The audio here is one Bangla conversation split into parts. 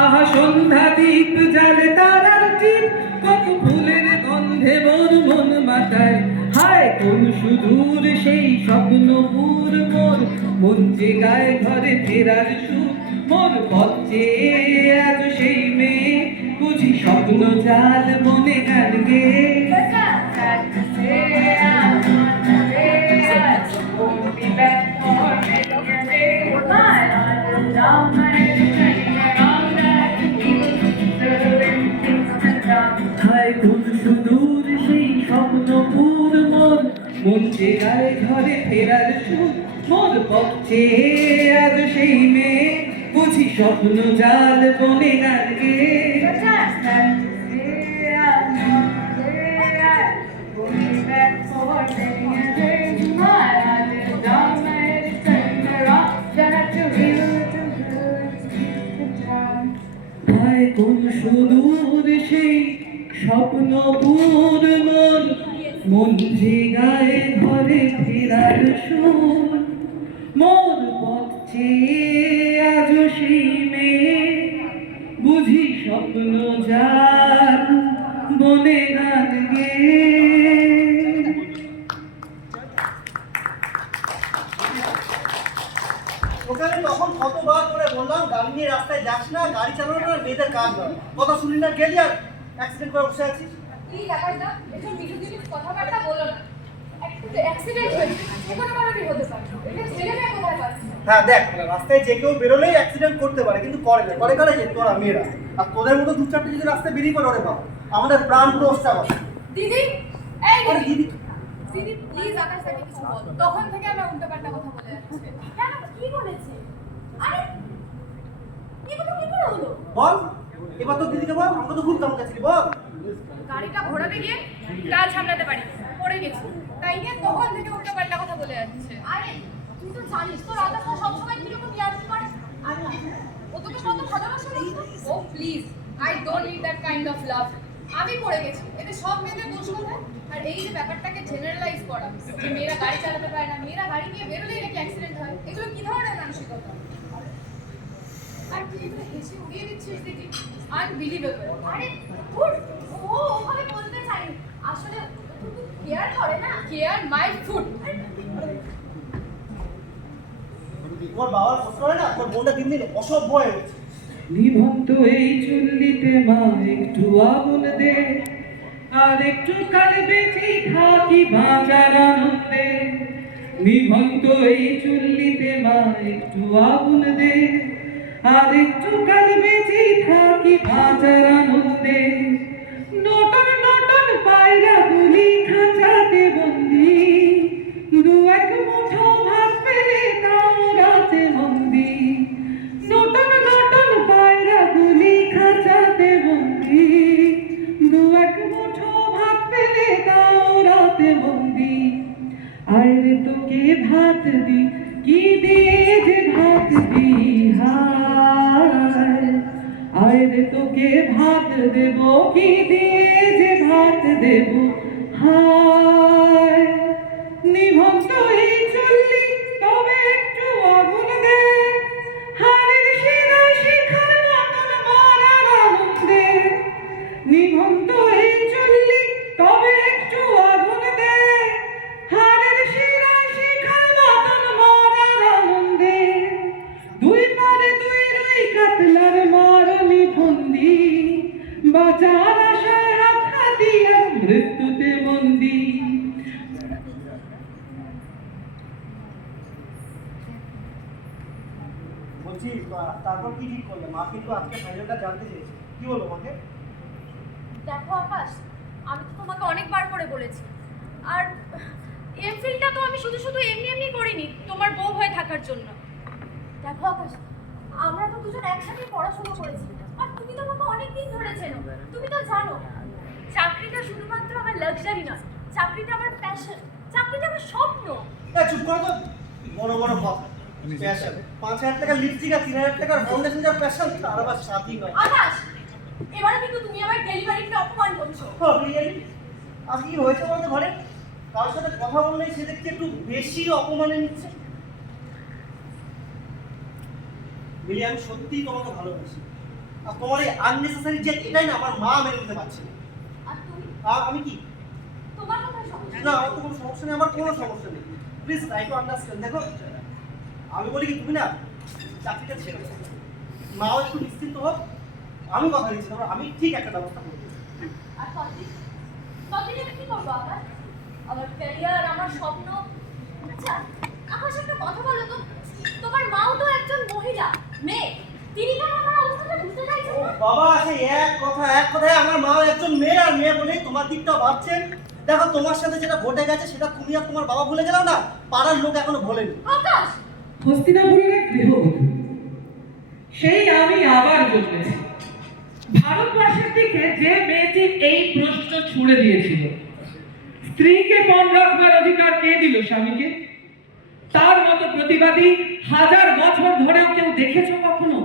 আহা সন্ধ্যা দ্বীপ জালে তারার টিপ, কত ফুলের গন্ধে মন মন মাতায়। হায় কোন সুদূর সেই স্বপ্নপুর মোর, মন যে গায়ে ঘরে ফেরার সুর। মোর পথ চেয়ে আজ সেই মেয়ে, বুঝি স্বপ্ন জাল মনে গান গে। হায় কোন সুদূর সেই স্বপ্নপুর মোর, মন যে গায়ে ঘরে ফেরার সুর। মোর পক্ষে আজ সেই মেয়ে, বুঝি স্বপ্ন জাল বনে গান গে। হায় কোন সুদূর সেই স্বপ্নপুর মোর, মন যে গায়ে ঘরে ফেরার সুর। মোর পথ চেয়ে আজ সেই মেয়ে, বুঝি স্বপ্ন জাল বনে গান গে। ওখানে তখন কতবার করে বললাম গাড়ি নিয়ে রাস্তায় যাস না, গাড়ি চালানো না, মেয়েদের কাজ নয়। কথা শুনি না, গেলি আর অ্যাক্সিডেন্ট করে বসে আছিস। কি ব্যাপারটা? এসব মিঠুদিনের কথাবার্তা বলো না। একটা অ্যাক্সিডেন্ট হয়েছে, যে কোনো কারণেই হতে পারে। এটা ছেলে মেয়ে কোথায় পাচ্ছে? হ্যাঁ দেখ, রাস্তায় যে কেউ বেরোলেই অ্যাক্সিডেন্ট করতে পারে, কিন্তু করে না। করে কারে? যে তোরা মেয়েরা। আর তোদের মতো দু চারটে যদি রাস্তায় বেরিয়ে পড়ে, ওরে বাবা, আমাদের প্রাণ প্রস্তাব আছে। দিদি, এই আরে দিদি, দিদি, দিদি প্লিজ আকাশ থেকে কিছু বল। তখন থেকে আমি উল্টোপাল্টা কথা বলে যাচ্ছে। কেন? কি বলেছে? আরে এগুলো কি করে হলো? বল এবার তো দিদিকে বল, আমাকে তো ভুল কাম কাছিলি, বল। গাড়িটা ঘোরাতে গিয়ে ডাল সামলাতে পারি, পড়ে গেছি। তাই নিয়ে তখন থেকে উল্টোপাল্টা কথা বলে যাচ্ছে। আরে তুই তো জানিস তোর আকাশ সবসময় কিরকম ইয়ার্কি করে। আর না, ও তোকে কত ভালোবাসে না? ও please, I don't need that kind of love. আমি পড়ে গেছি, এতে সব মেয়েদের দোষ কোথায়? আর এই যে ব্যাপারটাকে জেনারেলাইজ করা, যে মেয়েরা গাড়ি চালাতে পারে না, মেয়েরা গাড়ি নিয়ে বেরোলেই নাকি অ্যাক্সিডেন্ট হয়, এগুলো কি ধরনের মানসিকতা? আর তুই এগুলো হেসে উড়িয়ে দিচ্ছিস দিদি, আনবিলিভেবল। আরে ধুর, ও ওভাবে বলতে চাইনি, আসলে কেয়ার করে না। Care my food. ওর বাবার কষ্ট হয় না, ওর বোনটা দিন দিন অসভ্য হয়ে উঠছে। নিভন্ত এই চুল্লিতে মা একটু আগুন দে, আর একটু কাল বেঁচে থাকি বাঁচার আনন্দে। নিভন্ত এই চুল্লিতে মা একটু আগুন দে, আর একটু কাল বেঁচে থাকি বাঁচার আনন্দে। নটন নটন পায়রা গুলি খাঁচাতে বন্দি, দু এক মুঠো ভাত পেলে তাও রাতে বন্দি। নটন নটন পায়রা গুলি খাঁচাতে বন্দি, দু এক মুঠো ভাত পেলে তাও রাতে বন্দি। আরে তোকে ভাত দি, কি দিয়ে যে ভাত দি হায়। আরে তোকে ভাত দেব, কি দিয়ে যে ভাত দেব হায়। নিভন্ত এই চুল্লি তবে একটু আগুন দে, হাড়ের শিরা শিখার মতন মারার আনন্দে। নিভন্ত এই চুল্লি তবে একটু আগুন দে, হাড়ের শিরা শিখার মতন মারার আনন্দে। দুই পারে দুই রুই কাতলার মারলি ফন্দি, বাঁচার আশায় হাত হাতিয়া মৃত্যুতে বন্দি। বলছি তারপর কি ঠিক করলে? মা কিন্তু আজকে ফাইনালটা জানতে চেয়েছে, কি বলবো মাকে? দেখো আকাশ, আমি তো তোমাকে অনেকবার করে বলেছি, আর এমফিলটা তো আমি শুধু শুধু এমনি এমনি করিনি তোমার বউ হয়ে থাকার জন্য। দেখো আকাশ, আমরা তো দুজন একসাথে পড়াশোনা করেছি, আর তুমি তো আমাকে অনেকদিন ধরে চেনো। তুমি তো জানো চাকরিটা শুধুমাত্র আমার লাক্সারি নয়, চাকরিটা আমার প্যাশন, চাকরিটা আমার স্বপ্ন। চুপ করো তো, বড় বড় কথা। প্যাশন 5,000 টাকার লিপস্টিক আর 3,000 টাকার ফাউন্ডেশন যার প্যাশন, তার আবার সাথী নয়। আকাশ, এবারে কিন্তু তুমি আমার ডেলিভারিকে অপমান করছো। আজ কি হয়েছে বলতে ঘরে? কারোর সাথে কথা বললেই সে দেখছি একটু বেশি অপমানে নিচ্ছে। মিলি, আমি সত্যিই তোমাকে ভালোবাসি, আর তোমার এই আননেসেসারি জেদ, এটাই না আমার মা মেনে নিতে পারছে না। আর তুমি, আর আমি কি? তোমার কোথায় সমস্যা? না, আমার তো কোনো সমস্যা নেই, আমার কোনো সমস্যা নেই। Please try to understand. দেখো, আমি বলি কি, তুমি না চাকরিটা ছেড়ে দাও, মাও একটু নিশ্চিন্ত হোক। আমি কথা দিচ্ছি, তারপর আমি ঠিক একটা ব্যবস্থা করবো। আর ততদিন ততদিন আমি কি করবো আকাশ? আমার ক্যারিয়ার, আমার স্বপ্ন। আচ্ছা আকাশ, একটা কথা বলো তো, তোমার মাও তো একজন মহিলা, মেয়ে, তিনি কেন আমার অবস্থাটা বুঝতে চাইছেন ও না? বাবা, সেই এক কথায় আমার মা একজন মেয়ে, আর মেয়ে বলেই তোমার দিকটা ভাবছেন। দেখো, তোমার সাথে যেটা ঘটে গেছে সেটা তুমি আর তোমার বাবা ভুলে গেলাম না, পাড়ার লোক এখনো ভোলেনি। আকাশ, হস্তিনাপুরের এক গৃহবধূ, সেই আমি আবার জন্মেছি। ভারতবর্ষের দিকে যে মেয়েটি এই প্রশ্ন ছুড়ে দিয়েছিল, স্ত্রীকে পণ রাখবার অধিকার কে দিল স্বামীকে, তার মতো প্রতিবাদী 1000 বছর ধরেও কেউ দেখেছো কখনো?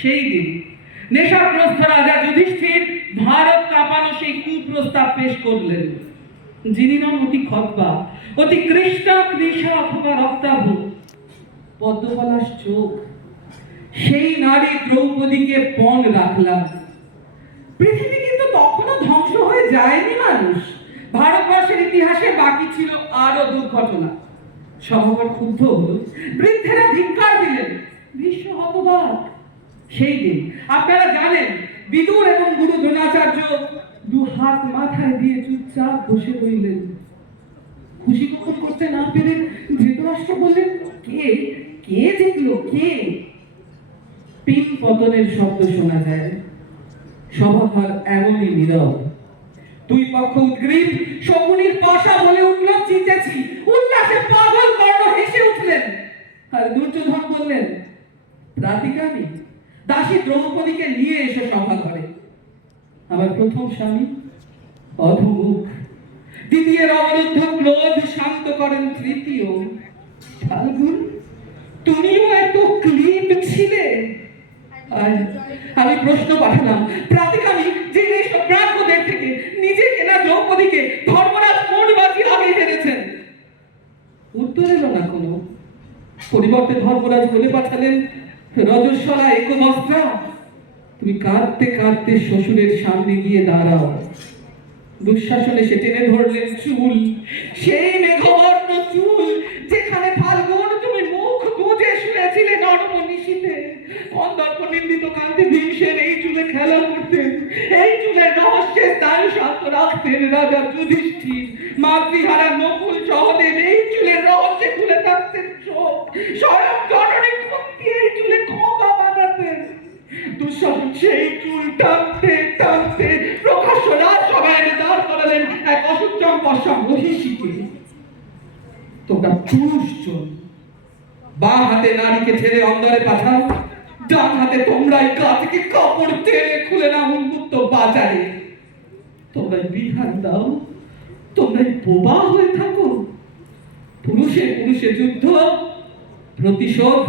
সেই দিন নেশাগ্রস্ত রাজা যুধিষ্ঠির ভারত কাঁপানো সেই কুপ্রস্তাব পেশ করলেন, যিনি নাম অতি খদ্বা, অতি কৃষ্ণা কৃষা অথবা রক্তাভ, পদ্মপলাশ চোখ, সেই নারী দ্রৌপদীকে পণ রাখলাম। পৃথিবী কিন্তু তখনও ধ্বংস হয়ে যায়নি মানুষ। ভারতবর্ষের ইতিহাসে বাকি ছিল আরো দুর্ঘটনা। সভাপতি ক্ষুব্ধ হল, বৃদ্ধেরা ধিক্কার দিলেন, বিশ্ব হতবাক। সেই দিন আপনারা জানেন, বিদুর এবং গুরু দ্রোণাচার্য 2 হাত মাথায় দিয়ে চুপচাপ বসে রইলেন। খুশি প্রকাশ করতে না পেরে ধৃতরাষ্ট্র বললেন, কে কে জিতলো, কে? পিন পতনের শব্দ শোনা যায়। সভাঘর এমনই নীরব। 2 পক্ষ উদ্গ্রীব। শকুনির পাশা বলে উঠল, জিতেছি। উল্লাসে পাগল কর্ণ হেসে উঠলেন। আর দুর্যোধন বললেন, প্রাতিকামী দাসী দ্রৌপদীকে নিয়ে এসে সভাঘরে। আমার প্রথম স্বামী অধমুখ, দ্বিতীয় অবরুদ্ধ ক্রোধ শান্ত করেন তৃতীয়। ফাল্গুন, তুমিও এত ক্লিপ ছিলে? আর আমি প্রশ্ন পাঠালাম, প্রাতিকামী যে এই প্রাজ্ঞদের থেকে নিজে কেনা দ্রৌপদীকে ধর্মরাজ কোন বাজি আগে হেরেছেন? উত্তর এলো না কোনো। পরিবর্তে ধর্মরাজ বলে পাঠালেন, রজস্বলা একবস্ত্রা, তুমি কাঁদতে কাঁদতে শ্বশুরের সামনে গিয়ে দাঁড়াও। দুঃশাসনে সে টেনে ধরলেন চুল, সেই মেঘবর্ণ চুল যেখানে ফাল্গুন তুমি মুখ গুজে শুয়েছিলে নরম নিশীথে। কন্দর্প নিন্দিত কান্তি ভীমসেন এই চুলে খেলা করতেন। এই চুলের রহস্যে স্নায়ু শান্ত রাখতেন রাজা যুধিষ্ঠির। মাতৃহারা নকুল সহদেব এই চুলের রহস্যে খুলে থাকতেন চোখ। স্বয়ং জননী কুন্তি এই চুলে খোঁপা বানাতেন। দুঃশাসন সেই চুল টানতে টানতে প্রকাশ্য রাজসভায় দাঁড় করালেন এক অসুচম বর্ষা মহিষীকে। তোমরা পুরুষজন, বাঁ হাতে নারীকে ছেড়ে অন্দরে পাঠাও, ডান হাতে তোমরাই গা থেকে কাপড় টেনে খুলে নাও উন্মুক্ত বাজারে। তোমরাই বিধান দাও, তোমরাই বোবা হয়ে থাকো। পুরুষে পুরুষে যুদ্ধ, প্রতিশোধ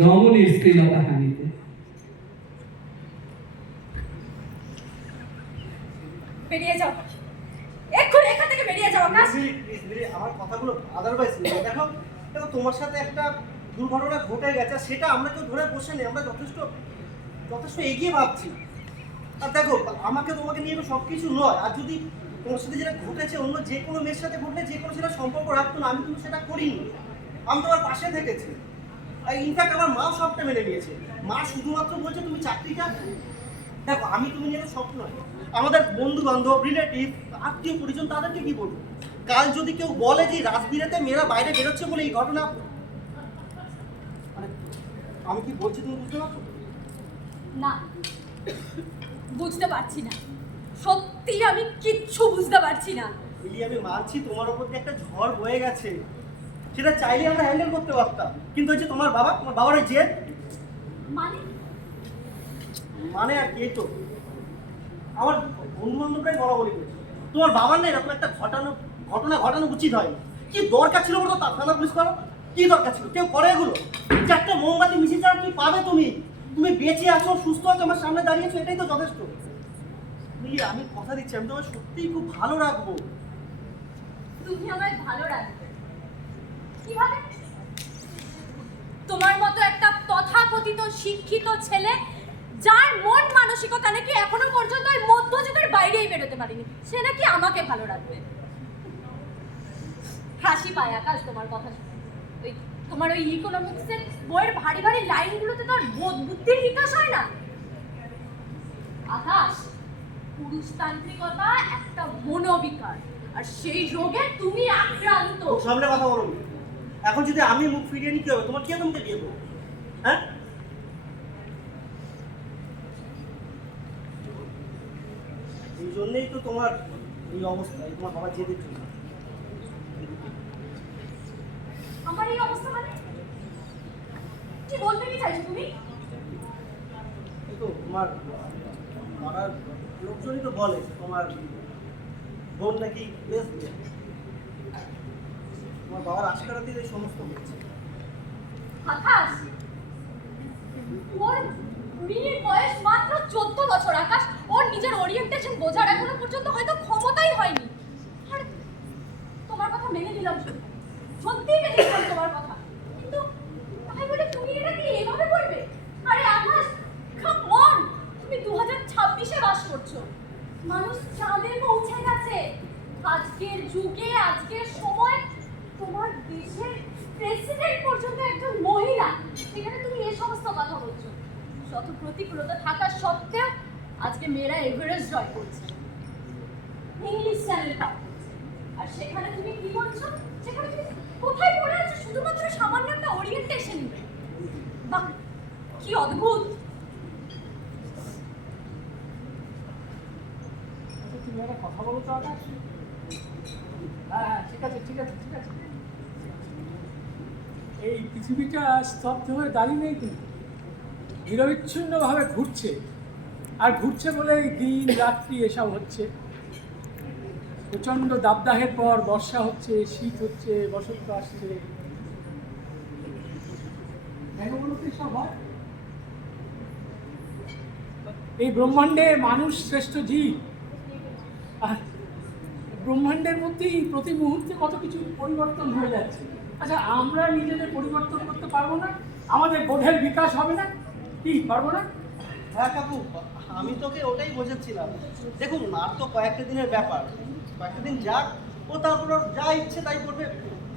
রমণীর স্ত্রীলতা হানিতে। বেরিয়ে যাও, এক্ষুনি এখান থেকে বেরিয়ে যাও আকাশ। আমার কথাগুলো আদারওয়াইজ দেখো, তোমার সাথে একটা দুর্ঘটনা ঘটে গেছে, সেটা আমরা কেউ ধরে বসে নেই, আমরা যথেষ্ট এগিয়ে ভাবছি। আর দেখো, আমাকে তোমাকে নিয়ে সব কিছু নয়। আর যদি তোমার সাথে যেটা ঘটেছে অন্য যে কোনো মেয়ের সাথে ঘটলে যে কোনো সেটা সম্পর্ক রাখতো না, আমি কিন্তু সেটা করিনি। আমি তোমার পাশে থেকেছি। আর ইনফ্যাক্ট আমার মা সবটা মেনে নিয়েছে। মা শুধুমাত্র বলছে তুমি চাকরিটা দেখো, আমি তুমি নিয়ে সব নয়। আমাদের বন্ধু বান্ধব, রিলেটিভ, আত্মীয় পরিজন, তাদেরকে কি বলবো? কাল যদি কেউ বলে যে রাজবিরেতে মেয়েরা বাইরে বেরোচ্ছে বলে এই ঘটনা, আমি কি বলছি তুমি বুঝতে পারছো? না, বুঝতে পারছি না, সত্যি আমি কিচ্ছু বুঝতে পারছি না। মিলি, আমি মানছি তোমার ওপর দিয়ে একটা ঝড় বয়ে গেছে, সেটা চাইলে আমরা হ্যান্ডেল করতে পারতাম, কিন্তু হচ্ছে তোমার বাবার জেদ, মানে মানে আর কি, এই তো আমার বন্ধু বান্ধবরাই বলাবলি করেছে তোমার বাবার না এরকম একটা ঘটনা ঘটানো উচিত হয়নি। কি দরকার ছিল বলো তো থানা পুলিশ করো? কি দরকার ছিল? কেউ করে এগুলো? চারটে মোমবাতি মিশিয়ে ছাড়া কি পাবে তুমি? তুমি বেঁচে আছো, সুস্থ আছো, আমার সামনে দাঁড়িয়েছো, এটাই তো যথেষ্ট। মিলি, আমি কথা দিচ্ছি আমি তোমায় সত্যিই খুব ভালো রাখবো। তুমি আমায় ভালো রাখবে কিভাবে? তোমার মতো একটা তথাকথিত শিক্ষিত ছেলে, যার মন মানসিকতা নাকি এখনো পর্যন্ত ওই মধ্যযুগের বাইরেই বেরোতে পারেনি, সে নাকি আমাকে ভালো রাখবে। হাসি পায় আকাশ তোমার কথা শুনে। তোমার ওই ইকোনমিক্সের বইয়ের ভারী ভারী লাইনগুলোতে তো বোধ বুদ্ধির বিকাশ হয় না। আকাশ, পুরুষতান্ত্রিকতা একটা মনোবিকার, আর সেই রোগে তুমি আক্রান্ত। সামনে কথা বলো। এখন যদি আমি মুখ ফিরিয়ে নিই কি হবে? তোমার কে তোমাকে বিয়ে করবো? হ্যাঁ, এই জন্যই তো তোমার এই অবস্থা, তোমার বাবা জেদের জন্য। আমার এই অবস্থা মানে কি বলতে কি চাইছো তুমি? এই তো তোমার পাড়ার লোকজনই তো বলে তোমার বোন নাকি বেশ তোমার বাবার আশকারাতে এই সমস্ত হচ্ছে। আকাশ, ওর মেয়ের বয়স মাত্র 14 বছর। আকাশ, ওর নিজের ওরিয়েন্টেশন বোঝার এখনো পর্যন্ত হয়তো ক্ষমতাই হয়নি। আর তোমার কথা মেনে নিলাম, সত্যিই মেনে নিলাম তোমার কথা, কিন্তু তাই বলে তুমি এটাকে এভাবে করবে? আরে আকাশ, কাম অন, তুমি 2026-এ বাস করছো। মানুষ চাঁদে পৌঁছে গেছে। আজকের যুগে, আজকের সময় তোমার দেশের প্রেসিডেন্ট পর্যন্ত একজন মহিলা, সেখানে তুমি এই সমস্ত কথা বলছো। শত প্রতিকূলতা থাকা সত্ত্বেও আজকে মেয়েরা এভারেস্ট জয় করছে, ইংলিশ চ্যানেল পার করছে। আর সেখানে তুমি কি বলছো? সেখানে তুমি কোথায় পড়ে আছো শুধুমাত্র সামান্য একটা ওরিয়েন্টেশন নিয়ে? বাহ, কি অদ্ভুত। তুমি একটা কথা বলো তো আকাশ। হ্যাঁ, ঠিক আছে ঠিক আছে ঠিক আছে। এই পৃথিবীটা স্তব্ধ হয়ে দাঁড়িয়ে নেই, কিন্তু নিরবিচ্ছিন্নভাবে ঘুরছে। আর ঘুরছে বলে দিন রাত্রি এসব হচ্ছে। প্রচণ্ড দাবদাহের পর বর্ষা হচ্ছে, শীত হচ্ছে, বসন্ত আসছে। কেন বলো তো এসব হয়? এই ব্রহ্মাণ্ডে মানুষ শ্রেষ্ঠ জীব, আর ব্রহ্মাণ্ডের মধ্যেই প্রতি মুহূর্তে কত কিছু পরিবর্তন হয়ে যাচ্ছে। আচ্ছা, আমরা নিজেদের পরিবর্তন করতে পারবো না? আমাদের বোধের বিকাশ হবে না? কি পারবো না? হ্যাঁ কাকু, আমি তোকে ওটাই বোঝাচ্ছিলাম। দেখুন, আর তো কয়েকটা দিনের ব্যাপার, কয়েকটা দিন যাক, ও তারপর ওর যা ইচ্ছে তাই করবে।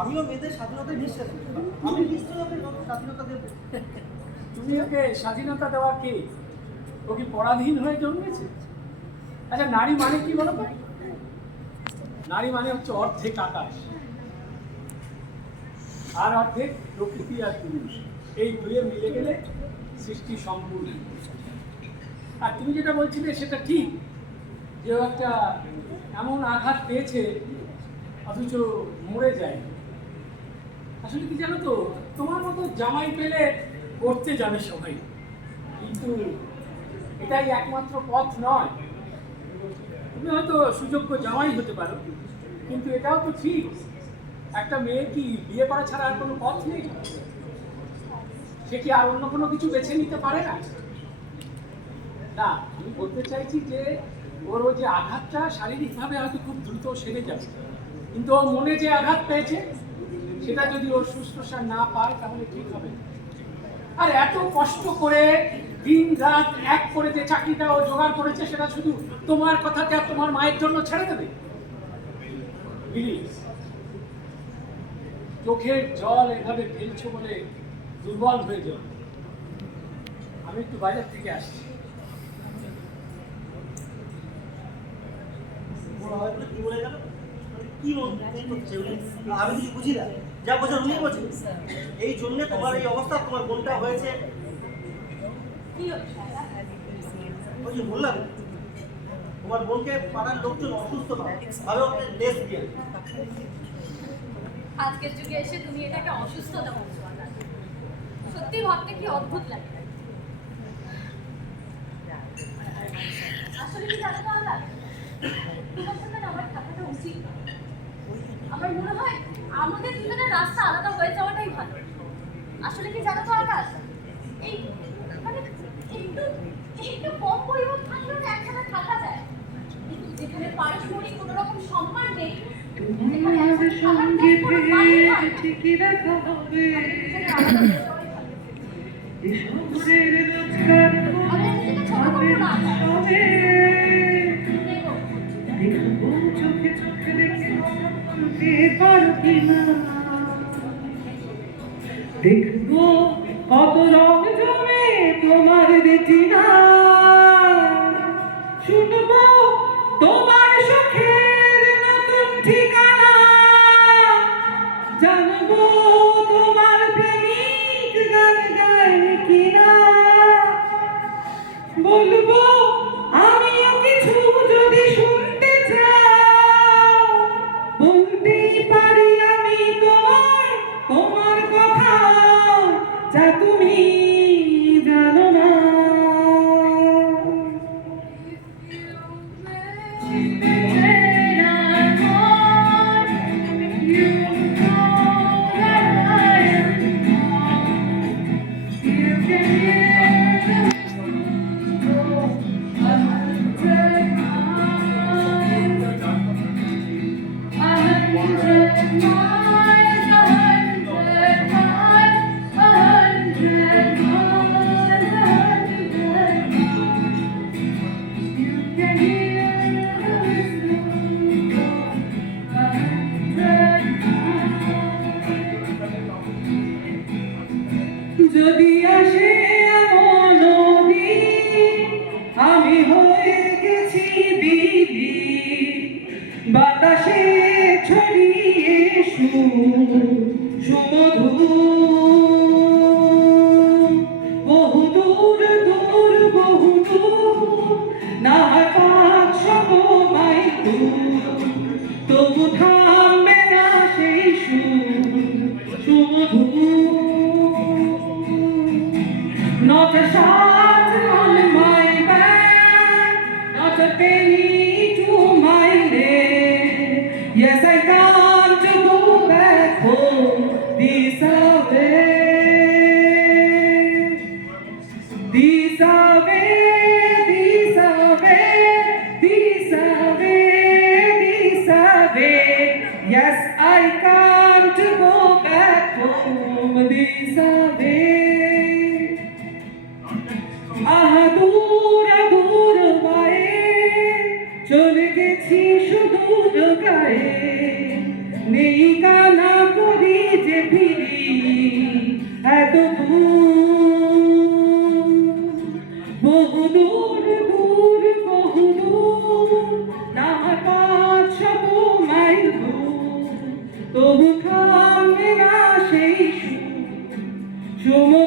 আমিও মেয়েদের স্বাধীনতায় বিশ্বাস করি, আমি নিশ্চয়ই ওকে স্বাধীনতা দেবো। তুমি ওকে স্বাধীনতা দেওয়া কে? ও কি পরাধীন হয়ে জন্মেছে? আচ্ছা, নারী মানে কি বলো তো? নারী মানে হচ্ছে অর্ধেক আকাশ আর অর্ধেক প্রকৃতি আর পুরুষ। এই দুয়ে মিলে গেলে সৃষ্টি সম্পূর্ণ। আর তুমি যেটা বলছিলে সেটা ঠিক, যে ও একটা এমন আঘাত পেয়েছে অথচ মরে যায়। আসলে কি জানো তো, তোমার মতো জামাই পেলে করতে যাবে সবাই, কিন্তু এটাই একমাত্র পথ নয়। তুমি হয়তো সুযোগ্য জামাই হতে পারো, কিন্তু এটাও তো ঠিক, একটা মেয়ে কি বিয়ে করা ছাড়া আর কোনো পথ নেই? সে কি আর অন্য কোনো কিছু বেছে নিতে পারে না? না, আমি বলতে চাইছি যে ওর ওই যে আঘাতটা শারীরিকভাবে হয়তো খুব দ্রুত সেরে যাবে, কিন্তু ওর মনে যে আঘাত পেয়েছে সেটা যদি ওর শুশ্রূষা না পায় তাহলে ঠিক হবে। আর এত কষ্ট করে দিন রাত এক করে যে চাকরিটা ও জোগাড় করেছে, সেটা শুধু তোমার কথাতে আর তোমার মায়ের জন্য ছেড়ে দেবে? প্লিজ, চোখের জল এভাবে ফেলছো বলে দুর্বল হয়ে যাও। আমি একটু বাজার থেকে আসছি। কি বলে গেল? কি করছে উনি? আমি কিছু বুঝি না, যা বোঝার উনি বোঝেন। এই জন্য তোমার এই অবস্থা, তোমার বোনটা হয়েছে। কি হচ্ছে? ওই যে বললাম, তোমার বোনকে পাড়ার লোকজন অসুস্থ ভাবে ওকে লেসবিয়ান। আজকের যুগে এসে তুমি এটাকে অসুস্থতা বলছো? সত্যি ভাবতে কি অদ্ভুত লাগে। আসলে কি জানো তো আল্লাহ, তোমার সাথে না আমার থাকাটা উচিত না। আমার মনে হয় আমাদের দুজনের রাস্তা আলাদা হয়ে যাওয়াটাই ভালো। আসলে কি জানো তো আকাশ, এই মানে একটু একটু কম পরিমাণ থাকলেও না একসাথে থাকা যায়, কিন্তু যেখানে পারস্পরিক কোনো রকম সম্মান নেই, যেখানে তোমার একসাথে থাকার সঙ্গে কোনো মানেই হয় না, ঠিকই রাখা হবে আমাদের দুজনের আলাদা হয়ে যাওয়াই ভালো। এই শহরের রোজগার আমি নিজেকে ছোট করবো না আকাশ। সবে দেখো, দেখবো চোখে চোখে দেখে কথা বলতে পারো কিনা, দেখবো কত রং জমে তোমার রেটিনা, শুনবো তোমার সুখের নতুন ঠিকানা, জানবো তোমার প্রেমিক গান গায় কিনা, বলবো আমিও কিছু যদি শুনতে চাও, বলতেই পারি আমি তোমার কথা যা তুমি জানো না। যদি আসে এমন দিন আমি হয়ে গেছি বিলি, বাতাসে ছড়িয়ে সুমধু, বহু দূর দূর বহু দূর, না হয় 500 মাইল দূর, তবু থামবে না সেই Sumadhu. Not a shot on my back, not a penny to my name. Yes, I can't go back home this away. This away, this away, this away, this away. Yes, I can't go back home this away. আহা দূর দূর গায়ে চলে গেছি সুদূর গায়ে, নেই কানা করি যে ফিরি এত দূর, বহু দূর দূর বহু দূর, না 500 মাইল দূর, তবু থামবে না সেই সুর